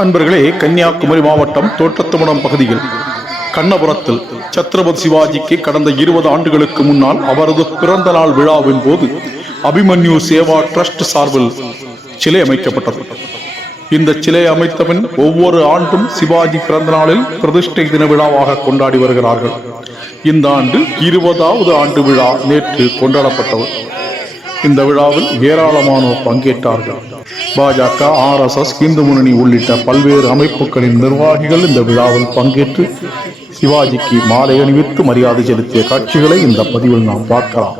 அன்பர்களே, கன்னியாகுமரி மாவட்டம் தோட்டத்துமடம் பகுதியில் கண்ணபுரத்தில் சத்ரபதி சிவாஜிக்கு கடந்த 20 ஆண்டுகளுக்கு முன்னால் அவரது பிறந்த நாள் விழாவின் போது அபிமன்யு சேவா டிரஸ்ட் சார்பில் சிலை அமைக்கப்பட்டது. இந்த சிலை அமைத்தபின் ஒவ்வொரு ஆண்டும் சிவாஜி பிறந்த நாளில் பிரதிஷ்டை தின விழாவாக கொண்டாடி வருகிறார்கள். இந்த ஆண்டு 20வது ஆண்டு விழா நேற்று கொண்டாடப்பட்டது. இந்த விழாவில் ஏராளமானோர் பங்கேற்றார்கள். பாஜக, RSS, இந்து முன்னணி உள்ளிட்ட பல்வேறு அமைப்புகளின் நிர்வாகிகள் இந்த விழாவில் பங்கேற்று சிவாஜிக்கு மாலை அணிவித்து மரியாதை செலுத்திய காட்சிகளை இந்த பதிவில் நாம் பார்க்கலாம்.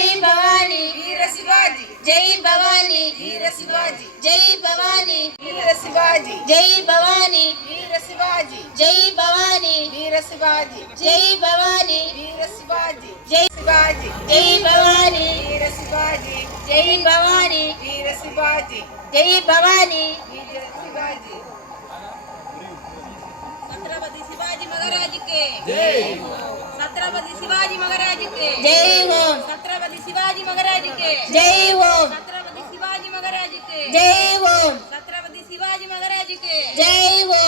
जय भवानी वीर शिवाजी, जय भवानी वीर शिवाजी, जय भवानी वीर शिवाजी, जय भवानी वीर शिवाजी, जय भवानी वीर शिवाजी, जय भवानी वीर शिवाजी, जय शिवाजी, जय भवानी वीर शिवाजी, जय भवानी वीर शिवाजी, जय भवानी वीर शिवाजी। छत्रपति शिवाजी महाराज के जय हो। छत्रपति शिवाजी महाराज के जय हो। छत्रपति शिवाजी महाराज के जय हो। छत्रपति शिवाजी महाराज के जय हो। छत्रपति शिवाजी महाराज के जय हो।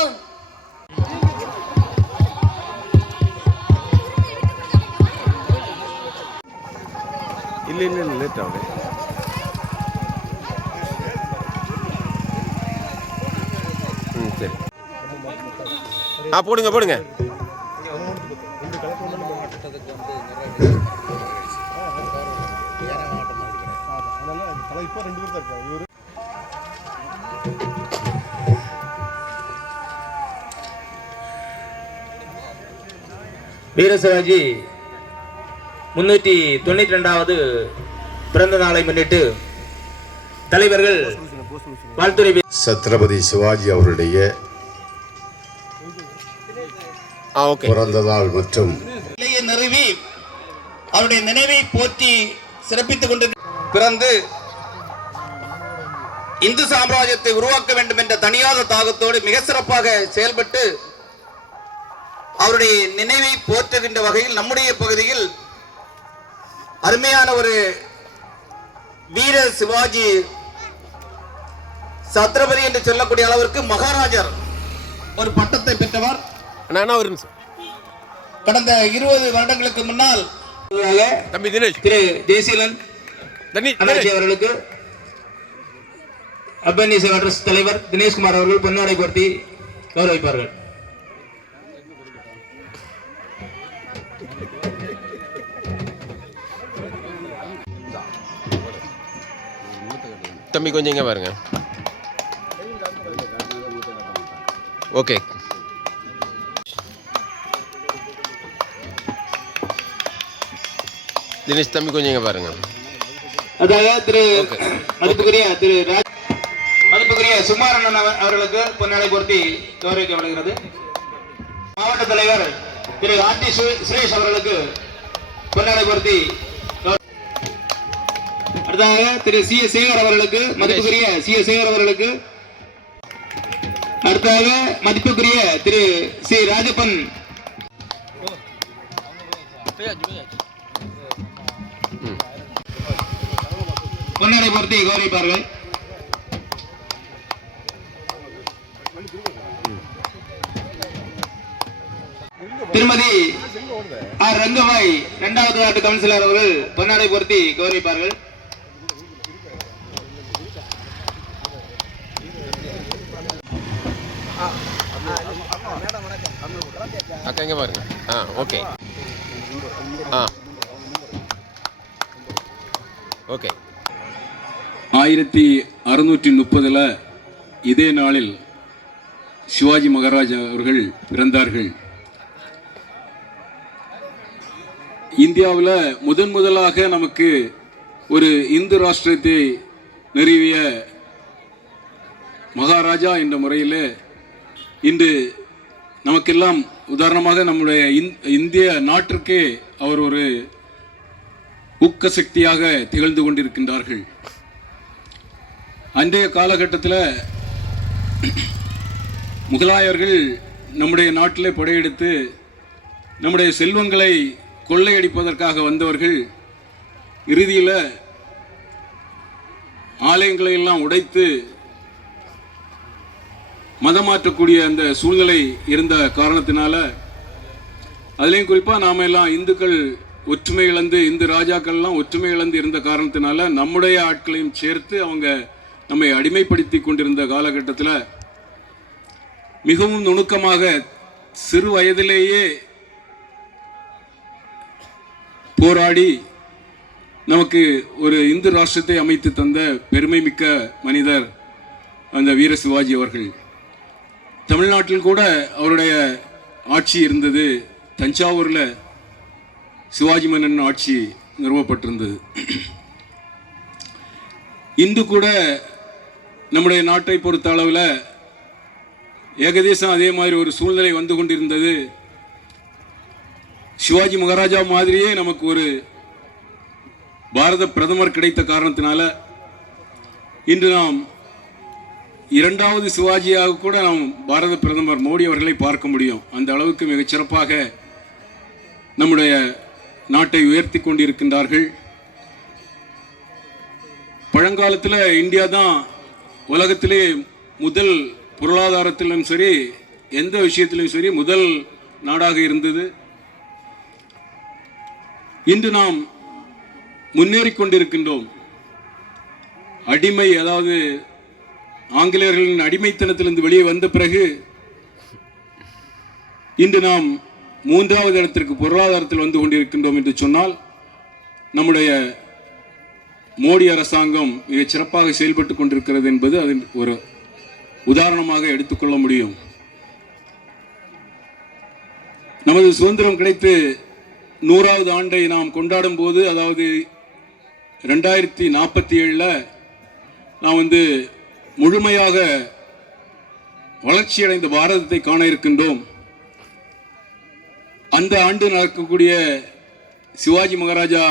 இல்ல லேட் ஆகுது. சரி, போடுங்க போடுங்க. வீர சிவாஜி 392வது பிறந்த நாளை முன்னிட்டு தலைவர்கள் வாழ்த்துரை. சத்ரபதி சிவாஜி அவருடைய பிறந்த நாள் மற்றும் நிறுவி அவருடைய நினைவை போற்றி சிறப்பித்துக் கொண்டு பிறந்து இந்து சாம்ராஜ்யத்தை உருவாக்க வேண்டும் என்ற தனியாத தாகத்தோடு மிக சிறப்பாக செயல்பட்டு அவருடைய நினைவை போற்றுகின்ற வகையில் நம்முடைய பகுதியில் அருமையான ஒரு வீர சிவாஜி சத்ரபதி என்று சொல்லக்கூடிய அளவிற்கு மகாராஜர் ஒரு பட்டத்தை பெற்றவர். கடந்த 20 வருடங்களுக்கு முன்னால் திரு ஜெயசீலன் அவர்களுக்கு அபிமன்யு சேவா டிரஸ்ட் தலைவர் தினேஷ்குமார் அவர்கள் பொன்னாடை போர்த்தி கௌரவிப்பார்கள். தம்பி கொஞ்சம் இங்க பாருங்க. ஓகே, தினேஷ் தம்பி கொஞ்சம் இங்க பாருங்க. அதாவது திரு மதிப்புக்குரிய சுமாரண்ணன் அவர்களுக்கு பொன்னாடை போர்த்தி கௌரவிக்கப்படுகிறது. மாவட்ட தலைவர் திரு ஆர்டி சுரேஷ் அவர்களுக்கு பொன்னாடை போர்த்தி. அடுத்ததாக திரு CS சேகர் அவர்களுக்கு, மதிப்புக்குரிய CS சேகர் அவர்களுக்கு. அடுத்ததாக மதிப்புக்குரிய திரு C ராஜப்பன் பொன்னாடை போர்த்தி கௌரவிப்பார்கள். திருமதி R ரங்கபாய் 2வது வார்டு கவுன்சிலர் அவர்கள் பொன்னாடை போர்த்தி கௌரவிப்பார்கள். அக்கா இங்க பாருங்க. Okay okay. 1630 இதே நாளில் சிவாஜி மகாராஜ் அவர்கள் பிறந்தார்கள். இந்தியாவில் முதலாக நமக்கு ஒரு இந்து ராஷ்டிரத்தை நிறுவிய மகாராஜா என்ற முறையில் இன்று நமக்கெல்லாம் உதாரணமாக நம்முடைய இந்திய நாட்டிற்கே அவர் ஒரு ஊக்க சக்தியாக திகழ்ந்து கொண்டிருக்கின்றார்கள். அன்றைய காலகட்டத்தில் முகலாயர்கள் நம்முடைய நாட்டிலே படையெடுத்து நம்முடைய செல்வங்களை கொள்ளையடிப்பதற்காக வந்தவர்கள் இறுதியில் ஆலயங்களை எல்லாம் உடைத்து மதமாற்றக்கூடிய அந்த சூழ்நிலை இருந்த காரணத்தினால, அதுலேயும் குறிப்பாக நாம் எல்லாம் இந்துக்கள் ஒற்றுமை இழந்து, இந்து ராஜாக்கள்லாம் ஒற்றுமை இழந்து இருந்த காரணத்தினால நம்முடைய ஆட்களையும் சேர்த்து அவங்க நம்மை அடிமைப்படுத்தி கொண்டிருந்த காலகட்டத்தில் மிகவும் நுணுக்கமாக சிறு வயதிலேயே போராடி நமக்கு ஒரு இந்து ராஷ்டிரத்தை அமைத்து தந்த பெருமை மிக்க மனிதர் அந்த வீர சிவாஜி அவர்கள். தமிழ்நாட்டில் கூட அவருடைய ஆட்சி இருந்தது. தஞ்சாவூரில் சிவாஜி மன்னன் ஆட்சி நிறுவப்பட்டிருந்தது. இன்று கூட நம்முடைய நாட்டை பொறுத்த அளவில் ஏகதேசம் அதே மாதிரி ஒரு சூழ்நிலை வந்து கொண்டிருந்தது. சிவாஜி மகாராஜா மாதிரியே நமக்கு ஒரு பாரத பிரதமர் கிடைத்த காரணத்தினால இன்று நாம் இரண்டாவது சிவாஜியாக கூட நாம் பாரத பிரதமர் மோடி அவர்களை பார்க்க முடியும். அந்த அளவுக்கு மிகச் சிறப்பாக நம்முடைய நாட்டை உயர்த்தி கொண்டிருக்கின்றார்கள். பழங்காலத்தில் இந்தியா தான் உலகத்திலே முதல் பொருளாதாரத்திலும் சரி, எந்த விஷயத்திலும் சரி முதல் நாடாக இருந்தது. இன்று நாம் முன்னேறி கொண்டிருக்கின்றோம். அடிமை, அதாவது ஆங்கிலேயர்களின் அடிமைத்தனத்திலிருந்து வெளியே வந்த பிறகு இன்று நாம் மூன்றாவது இடத்திற்கு பொருளாதாரத்தில் வந்து கொண்டிருக்கின்றோம் என்று சொன்னால் நம்முடைய மோடி அரசாங்கம் மிகச் சிறப்பாக செயல்பட்டு கொண்டிருக்கிறது என்பது அதன் ஒரு உதாரணமாக எடுத்துக்கொள்ள முடியும். நமது சுதந்திரம் கிடைத்து 100வது ஆண்டை நாம் கொண்டாடும் போது, அதாவது 2047 நாம் முழுமையாக வளர்ச்சியடைந்த பாரதத்தை காண இருக்கின்றோம். அந்த ஆண்டு நடக்கக்கூடிய சிவாஜி மகாராஜா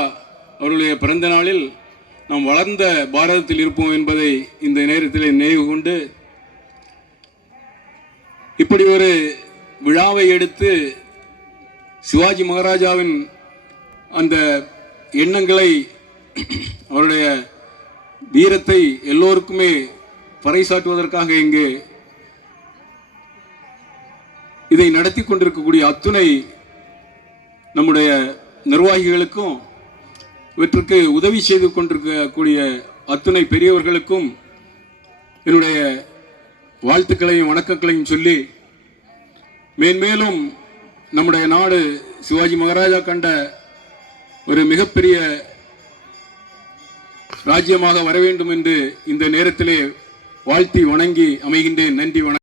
அவருடைய பிறந்த நாளில் நாம் வளர்ந்த பாரதத்தில் இருப்போம் என்பதை இந்த நேரத்தில் நினைவு கொண்டு, இப்படி ஒரு விழாவை எடுத்து சிவாஜி மகாராஜாவின் அந்த எண்ணங்களை, அவருடைய வீரத்தை எல்லோருக்குமே பறைசாற்றுவதற்காக இங்கு இதை நடத்தி கொண்டிருக்கக்கூடிய அத்துணை நம்முடைய நிர்வாகிகளுக்கும், இவற்றுக்கு உதவி செய்து கொண்டிருக்கக்கூடிய அத்துணை பெரியவர்களுக்கும் என்னுடைய வாழ்த்துக்களையும் வணக்கங்களையும் சொல்லி, மேன்மேலும் நம்முடைய நாடு சிவாஜி மகாராஜா கண்ட ஒரு மிகப்பெரிய ராஜ்யமாக வர வேண்டும் என்று இந்த நேரத்திலே வாழ்த்தி வணங்கி அமைகின்றேன். நன்றி, வணக்கம்.